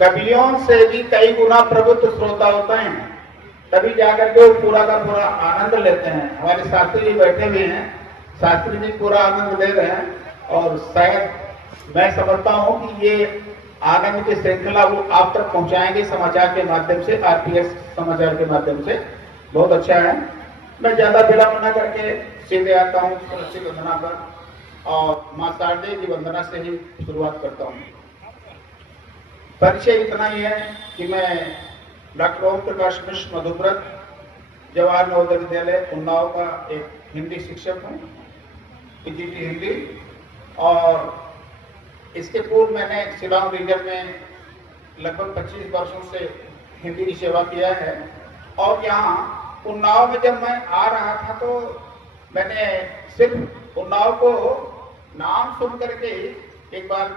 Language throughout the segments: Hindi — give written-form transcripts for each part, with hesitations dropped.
कवियों से भी कई गुना प्रबुद्ध श्रोता होते हैं, तभी जाकर के वो पूरा का पूरा आनंद लेते हैं। हमारे शास्त्री जी बैठे हुए हैं, शास्त्री जी पूरा आनंद ले रहे हैं और शायद मैं समझता हूं कि ये आनंद की श्रृंखला वो आप तक पहुंचाएंगे समाचार के माध्यम से, आरपीएस समाचार के माध्यम से। बहुत अच्छा है। मैं ज्यादा विलंब न करके सीधे आता हूँ तुलसी वंदना पर और मां शारदे की वंदना से ही शुरुआत करता हूँ। परिचय इतना ही है कि मैं डॉक्टर ओम प्रकाश मिश्र मधुव्रत जवाहर नवोदय विद्यालय उन्नाव का एक हिंदी शिक्षक हूँ, पीजीटी हिंदी। और इसके पूर्व मैंने शिलांग रीजन में लगभग 25 वर्षों से हिंदी की सेवा किया है। और यहाँ उन्नाव में जब मैं आ रहा था तो मैंने सिर्फ उन्नाव को नाम सुन करके एक बार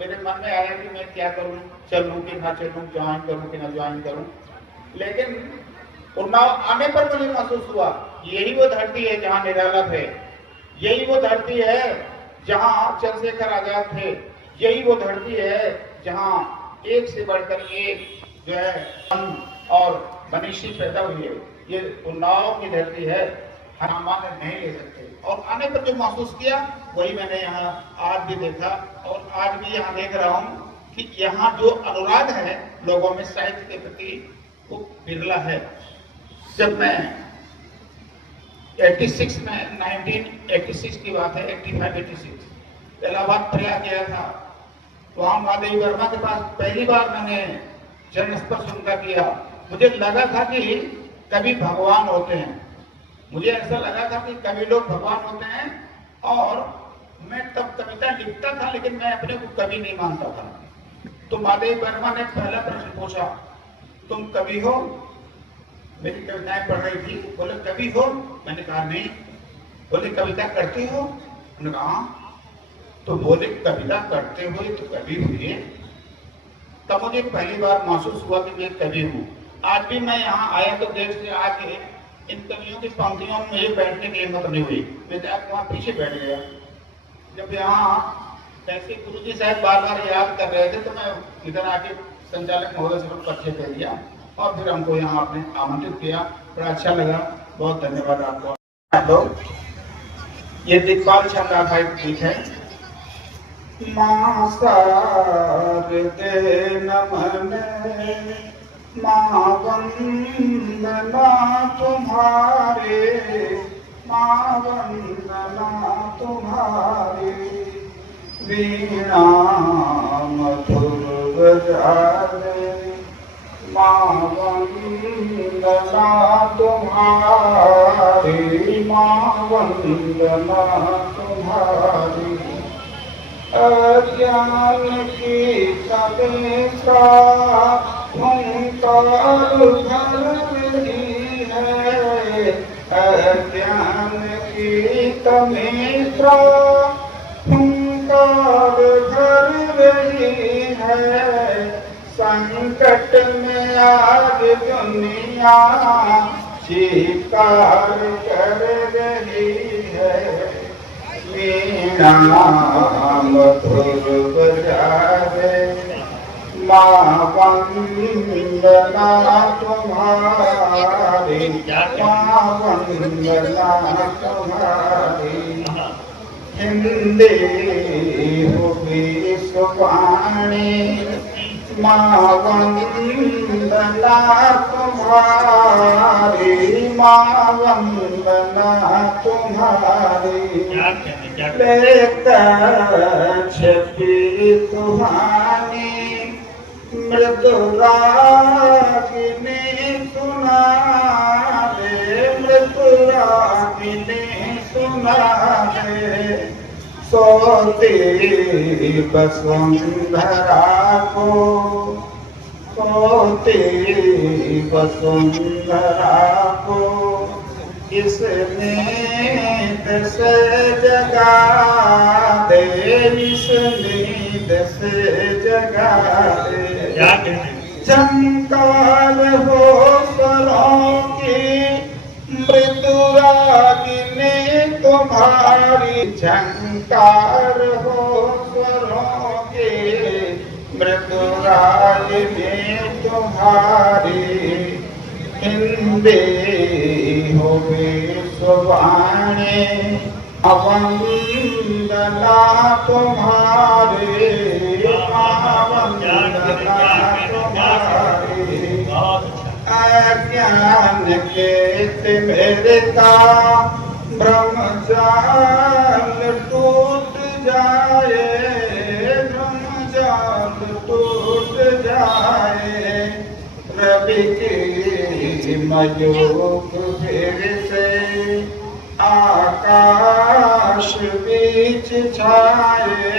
मेरे मन में आया कि मैं क्या करूं, चलूं कि ना चलूं, ज्वाइन करूं कि ना ज्वाइन करूं। लेकिन उन्नाव आने पर मुझे महसूस हुआ यही वो धरती है जहां निराला थे, यही वो धरती है जहां चंद्रशेखर आजाद थे, यही वो धरती है जहां एक से बढ़कर एक जो है और मनीषी पैदा हुए। ये उन्नाव की धरती है, हम माने नहीं ले सकते। और आने पर जो महसूस किया वही मैंने यहाँ आज भी देखा और आज भी यहाँ देख रहा हूँ कि यहाँ जो अनुराग है लोगों में साहित्य के प्रति वो बिरला है। जब मैं 86 में 1986 की बात है, 85-86 इलाहाबाद प्रयाग गया था, वहां महादेवी वर्मा के पास पहली बार मैंने चरण स्पर्श उनका किया। मुझे लगा था कि कभी भगवान होते हैं, मुझे ऐसा लगा था कि कभी लोग भगवान होते हैं। और मैं तब कविता लिखता था लेकिन मैं अपने को कवि नहीं मानता था। तो महादेवी वर्मा ने पहला प्रश्न पूछा, तुम कवि हो? मेरी कविताएं पढ़ रही थी, बोले कवि हो? मैंने कहा नहीं। बोले कविता करते हो? मैंने कहा हाँ। तो बोले कविता करते हुए तो कवि हुए। तब मुझे पहली बार महसूस हुआ कि मैं कवि हूँ। आज भी मैं यहाँ आया तो देश से आके इन कवियों की पंक्तियों में मुझे बैठने की हिम्मत नहीं हुई, मैं जाकर वहाँ पीछे बैठ गया। जब यहाँ ऐसे गुरुजी साहब बार बार याद कर रहे थे तो मैं इधर आके संचालक महोदय से परिचय दे दिया और फिर हमको यहाँ आपने आमंत्रित किया। बड़ा अच्छा लगा, बहुत धन्यवाद आपको। लोग ये दिग्पाल छंद आधारित गीत है। मां शारदे नमन मां वंदना तुम्हारे, मां वंदना तुम्हारे, वीणा मधुर बजारे, मां वंदना तुम्हारी, मां वंदना तुम्हारी। अज्ञान की तवेसा हुंकार भर रही है, अज्ञान की तवेसा हुंकार भर रही है। संकट में आज दुनिया चीत्कार कर रही है। वीणा मधुर बजावे, मां वंदना तुम्हारी, मां वंदना तुम्हारी। हिंदी हुई सुवाणी, मां वंदना तुम्हारी, मां वंदना तुम्हारी। लेकर छपी सुहानी मृदुरागिनी सुना दे, मृदुरागिनी सुना दे। सोती वसुंधरा को, सोती वसुंधरा को इस नींद से जगा दे, इस नींद से जगा दे। झंकार हो स्वरों की मृदुरागिनी तुम्हारी, झंकार हो स्वरों की मृदुरागिनी आए में तुम्हारी हिंदी हो विश्ववाणी वंदना तुम्हारे वंदना तुम्हारे अज्ञान के तिमिरता ब्रह्मजाल टूट जाए ब्रह्मजाल टूट जाए रवि की मयूख फिर से आकाश बीच छाए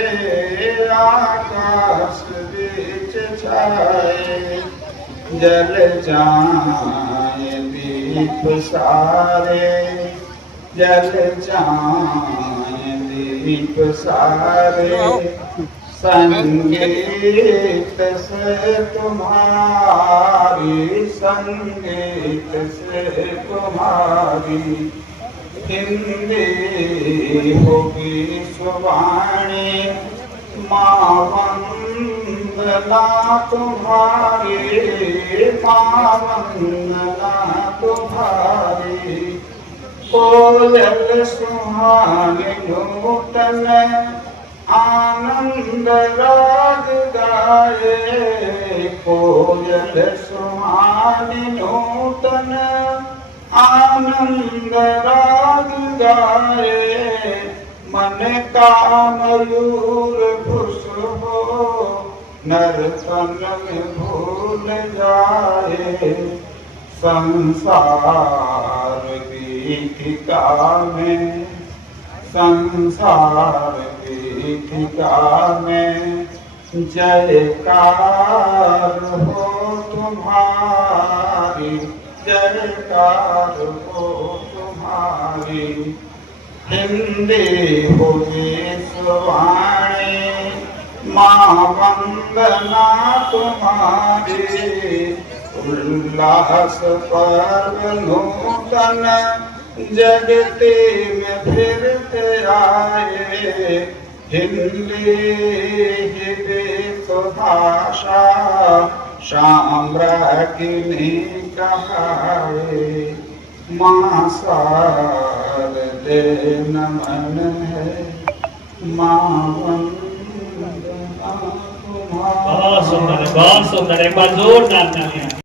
आकाश बीच छाए जल जाए दीप सारे जल जाए दीप सारे संगीत से तुम्हारी संगीत से तुम्हारी हिंदी होगी सुवाणी माँ वंदना तुम्हारी माँ वंदना तुम्हारी कोयल सुहानी नूतन आनंद राग गाए कोयल सुहानी नूतन आनंद राग गाए मन का मयूर खुशबू नर्तन में भूल जाए संसार गीतिका में संसार गीतिका में जयकार हो तुम्हारी जयकार हो तुम्हारी हिंदी हो विश्ववाणी माँ वंदना तुम्हारी उल्लास पर्व नूतन जगते में फिरते आए हिंदी ही विश्वभाषा साम्राज्ञी कहाए माँ शारदे नमन है माँ वंदना तुम्हारी। बहुत सुंदर एक बार जोरदार तालियां।